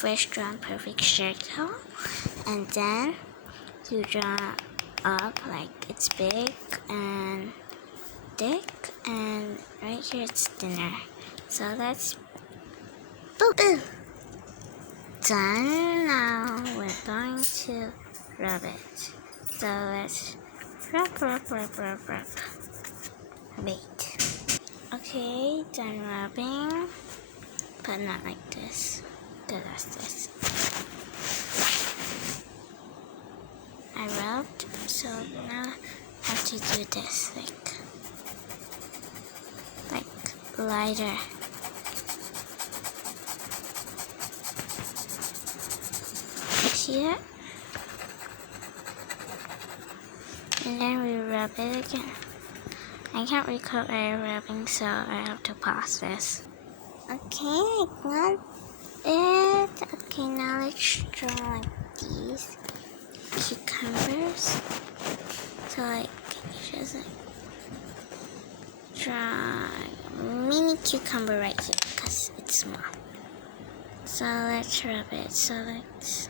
first draw a perfect circle, and then you draw up like it's big and thick, and right here it's thinner. So that's boom. Done. Now we're going to rub it. So let's rub. Wait. Okay, done rubbing, but not like this. That's this. I rubbed, so now I have to do this, like lighter. See it? And then we rub it again. I can't record rubbing, so I have to pause this. Okay, I got it. Okay, now let's draw like these cucumbers. So like, just like draw a mini cucumber right here because it's small. So let's rub it. So let's